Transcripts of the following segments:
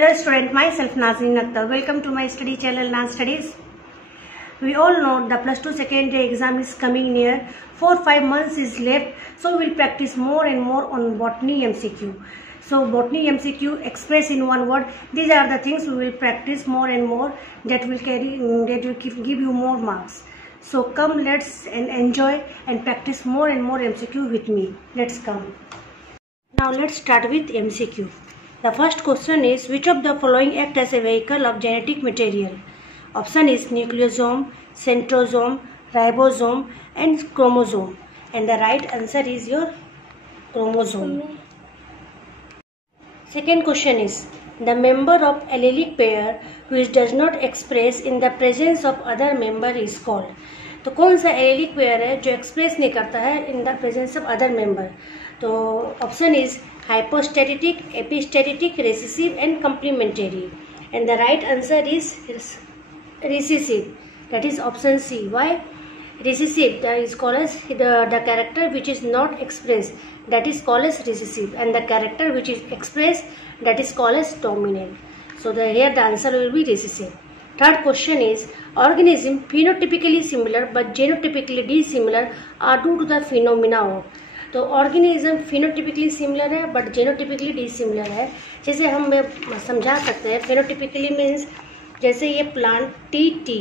Hello student, myself Nazreen Akhtar. Welcome to my study channel Naz Studies. We all know the plus 2 secondary exam is coming near. 4-5 months is left, so we will practice more and more on botany MCQ. So botany MCQ express in one word. These are the things we will practice more and more that will give you more marks. So come, let's enjoy and practice more and more MCQ with me. Let's come. Now let's start with MCQ. The first question is, which of the following act as a vehicle of genetic material? Option is nucleosome, centrosome, ribosome and chromosome. And the right answer is your chromosome. Second question is, the member of allelic pair which does not express in the presence of other member is called. तो कौन सा allylic pair है जो एक्सप्रेस नहीं करता है in the presence of other member? तो option is hypostatic, epistatic, recessive and complementary. And the right answer is recessive, that is option C. Why? Recessive, that is called as the character which is not expressed, that is called as recessive, and the character which is expressed, that is called as dominant. So here the answer will be recessive. Third question is, organism phenotypically similar but genotypically dissimilar are due to the phenomena of. तो organism phenotypically similar है बट जेनोटिपिकली डिसिमिलर है. जैसे हम समझा सकते हैं, phenotypically means जैसे ये plant T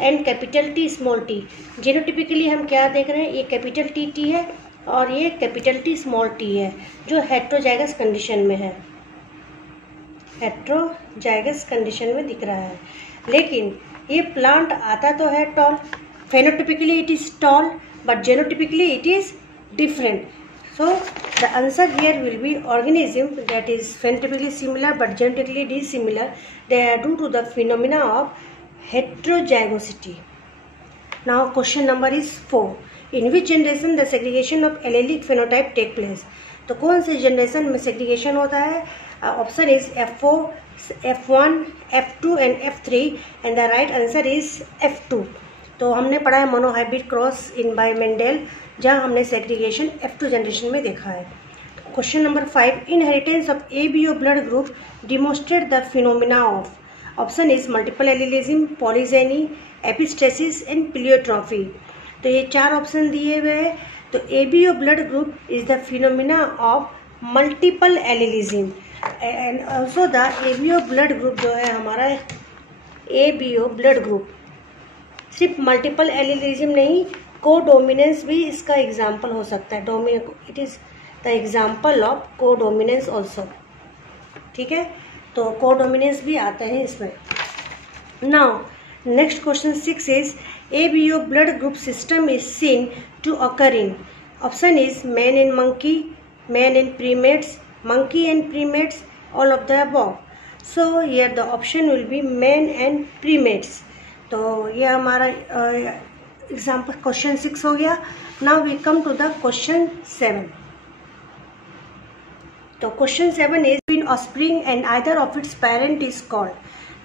and capital T small T. Genotypically हम क्या देख रहे हैं, ये कैपिटल टी है और ये कैपिटल टी स्मॉल टी है जो हेट्रोजाइगस कंडीशन में है, हेट्रोजाइगस कंडीशन में दिख रहा है. लेकिन ये प्लांट आता तो है tall. Phenotypically it is tall but genotypically it is different. So the answer here will be organism that is phenotypically similar but genetically dissimilar. They are due to the phenomena of heterozygosity. Now question number is 4. In which generation the segregation of allelic phenotype take place? तो कौन से जनरेशन में segregation होता है? Option is F4, F1, F2 and F3 and the right answer is F2. तो हमने पढ़ा है monohybrid cross in by Mendel, जहाँ हमने सेग्रीगेशन F2 जनरेशन में देखा है. Question number 5. Inheritance of ABO blood group demonstrate the phenomena of. Option is multiple allelism, polygeny, epistasis and pleiotropy. तो ये 4 ऑप्शन दिए हुए हैं. तो ABO blood group is the phenomena of multiple allelism and also the ABO blood group जो है हमारा ABO blood group सिर्फ मल्टीपल एलिलिज्म नहीं, कोडोमिनेंस भी इसका एग्जाम्पल हो सकता है. It is the example of codominance also. ठीक है, तो कोडोमिनेंस भी आता है इसमें. Now next question 6 is, ABO blood group system is seen to occur in. Option is man and monkey, man and primates, monkey and primates, all of the above. So here the option will be man and primates. तो ये हमारा example question 6 हो गया. Now we come to the question 7. तो question 7 is, between offspring and either of its parent is called.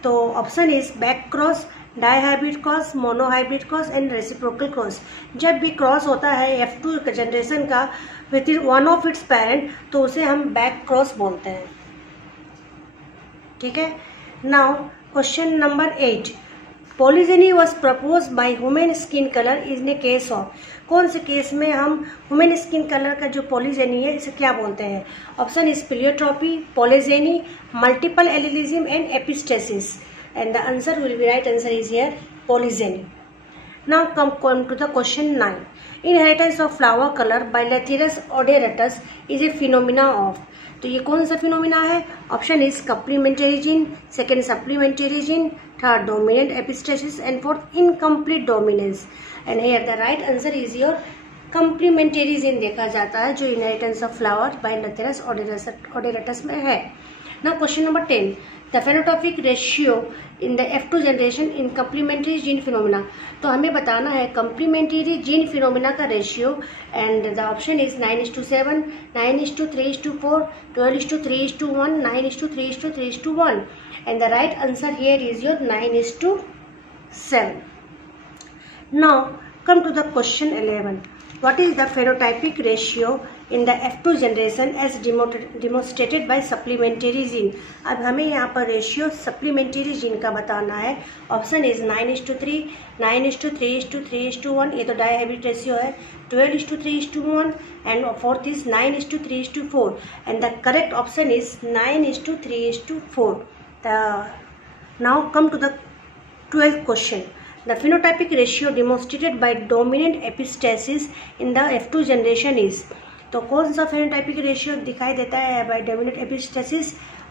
तो option is back cross, dihybrid cross, monohybrid cross and reciprocal cross. जब भी cross होता है F2 generation का within one of its parent तो उसे हम back cross बोलते हैं. ठीक है. Now question number 8. Polygeny was propose by human skin colour in a case of. कौन से केस में हम ह्यूमन स्किन कलर का जो पॉलीजेनी है इसे क्या बोलते हैं? Option is pleiotropy, polygeny, multiple allelism and epistasis. And the answer will be right answer is here polygeny. Now come to the question 9. Inheritance of flower colour by lathyrus odoratus is a phenomena of. तो ये कौन सा phenomena है? Option is complementary gene, second supplementary gene, third dominant epistasis and fourth incomplete dominance. And here the right answer is your complementary gene देखा जाता है जो inheritance of flower by lathyrus odoratus में है. Now question number 10. The phenotypic ratio in the F2 generation in complementary gene phenomena. तो हमें बताना है कम्प्लीमेंट्री जीन फिनोमिना का ratio. And the option is 9:7, 9:3:4, 12:3:1, 9:3:3:1. And the right answer here is your 9:7. Now come to the question 11. What is the phenotypic ratio in the F2 generation as demonstrated by supplementary gene. अब हमें यहाँ पर ratio supplementary gene का बताना है. Option is 9:3, 9:3, 3:1. ये तो dihybrid ratio है. 12:3:1 and fourth is 9:3:4 and the correct option is 9:3:4. Now come to the 12th question. The phenotypic ratio demonstrated by dominant epistasis in the F2 generation is. तो कौन सा phenotypic ratio दिखाई देता है by dominant epistasis?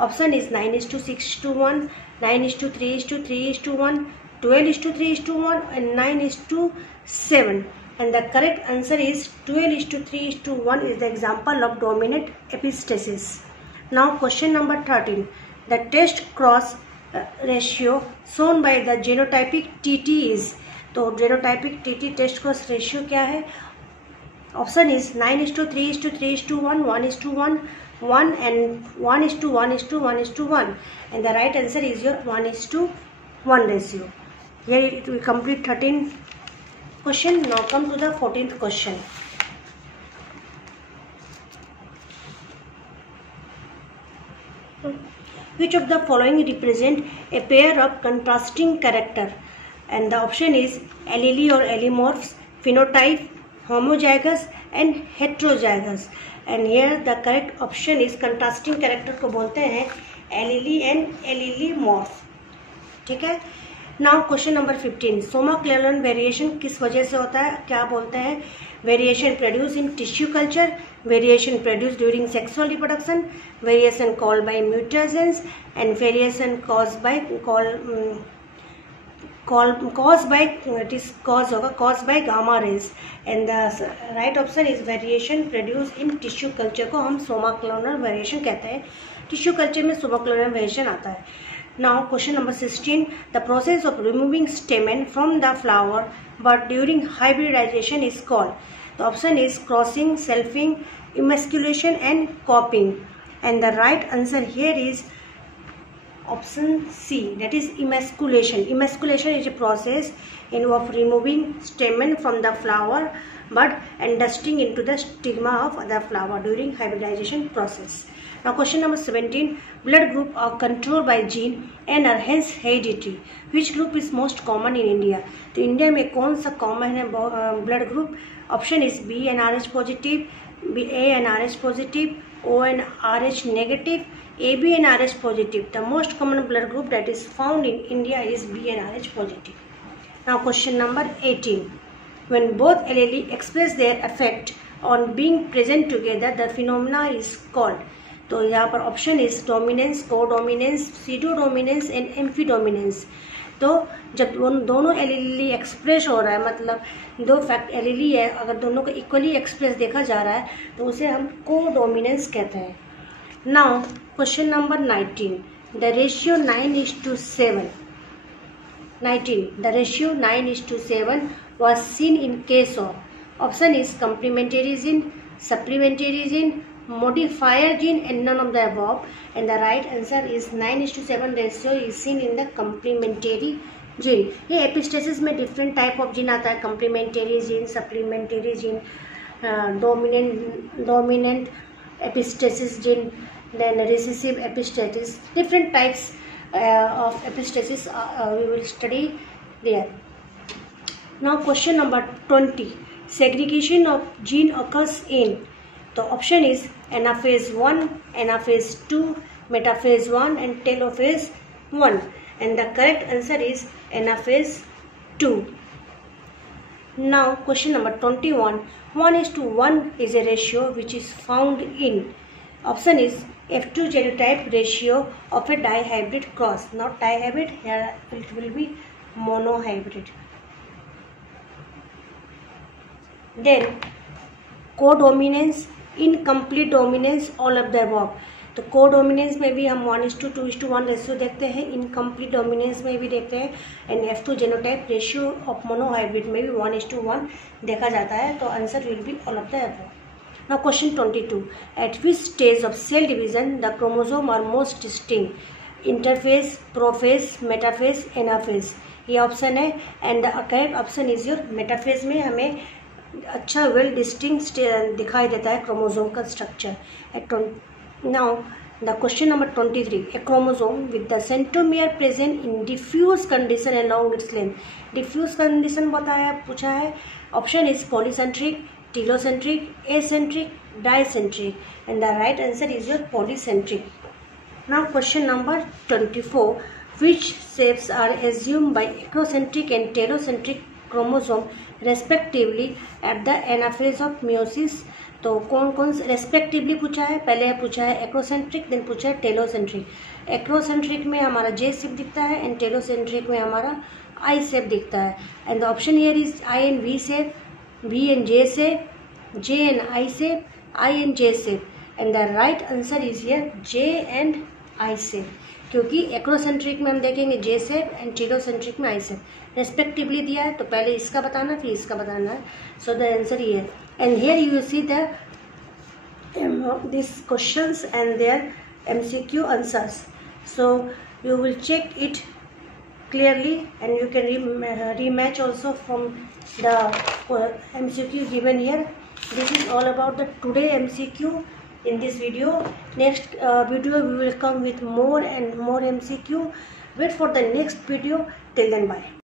Option is 9:6:1, 9:3:3:1, 12:3:1 and 9:7. And the correct answer is 12:3:1 is the example of dominant epistasis. Now question number 13. The test cross ratio shown by the genotypic TT is. तो genotypic TT test cross ratio क्या है? Option is 9:3:3:1, 1:1, 1 and 1:1:1:1 and the right answer is your 1:1 ratio. Here it will complete 13 question. Now come to the 14th question. Which of the following represent a pair of contrasting character? And the option is allele or allomorphs, phenotype, homozygous and heterozygous. And here the correct option is contrasting character को बोलते हैं allele and allelomorph. ठीक है. Now question number 15. सोमाक्लेलन वेरिएशन किस वजह से होता है? क्या बोलते हैं? Variation produced in tissue culture, variation produced during sexual reproduction, variation caused by mutagens, and variation caused by caused by gamma rays. And the right option is variation produced in tissue culture को हम somaclonal variation कहते हैं. Tissue culture में somaclonal variation आता है. Now question number 16. The process of removing stamen from the flower but during hybridization is called. The option is crossing, selfing, emasculation and copying. And the right answer here is option C, that is emasculation. Emasculation is a process of removing stamen from the flower bud and dusting into the stigma of the flower during hybridization process. Now question number 17. Blood group are controlled by gene and are hence hereditary. Which group is most common in India? तो India में कौन सा common है blood group? Option is B N R H positive, A N R H positive, O N R H negative, A B N R H positive. The most common blood group that is found in India is BNRH positive. Now question number 18. When both allele express their effect on being present together, the phenomena is called. तो यहाँ पर option is dominance, codominance, pseudodominance and amphidominance. तो जब दोनों एलीली एक्सप्रेस हो रहा है, मतलब दो फैक्ट एलीली है, अगर दोनों को इक्वली एक्सप्रेस देखा जा रहा है तो उसे हम कोडोमिनेंस कहते हैं. Now question number 19. The ratio 9:7. 19. The ratio 9:7 was seen in case of. Option is complementary gene, supplementary gene, modifier gene and none of the above. And the right answer is 9:7 ratio is seen in the complementary gene. ये एपिस्टेसिस में different type of gene आता है. complementary gene, supplementary gene, dominant epistasis gene, then recessive epistasis. Different types of epistasis we will study there. Now question number 20. Segregation of gene occurs in. The option is anaphase 1, anaphase 2, metaphase 1 and telophase 1. And the correct answer is anaphase 2. Now question number 21. 1:1 is a ratio which is found in. Option is F2 genotype ratio of a dihybrid cross. Not dihybrid, here it will be monohybrid. Then codominance, incomplete dominance, all of the above. तो कोडोमिनेंस में भी हम 1:2:1 रेशियो देखते हैं, incomplete dominance में भी देखते हैं, and F2 genotype ratio of monohybrid में भी 1:1 देखा जाता है. तो answer will be all of the above. Now question 22. At which stage of cell division the chromosome are most distinct? Interphase, prophase, metaphase, anaphase. ये ऑप्शन है and the correct option is your metaphase में हमें अच्छा well distinct दिखाई देता है chromosome का structure. Now the question number 23, a chromosome with the centromere present in diffuse condition along its length. Diffuse condition बताया पूछा है। Option is polycentric, telocentric, acentric, dicentric, and the right answer is your polycentric. Now question number 24, which shapes are assumed by acrocentric and telocentric chromosome respectively at the anaphase of meiosis। तो कौन कौन से रेस्पेक्टिवली पूछा है, पहले पूछा है acrocentric, then पूछा है टेलोसेंट्रिक। एक्रोसेंट्रिक में हमारा जे शेप दिखता है एंड टेलोसेंट्रिक में हमारा आई शेप दिखता है। And the option here is I and V shape, V and J shape, J and I shape, I and J shape, and the right answer is here J and I shape, क्योंकि acrocentric में हम देखेंगे जे shape and telocentric में आई shape respectively दिया है, तो पहले इसका बताना फिर इसका बताना है। So the answer here, and here you see the this questions and there MCQ answers, so you will check it clearly and you can rematch also from the MCQ given here. This is all about the today MCQ in this video. Next video we will come with more and more MCQ. Wait for the next video. Till then, bye.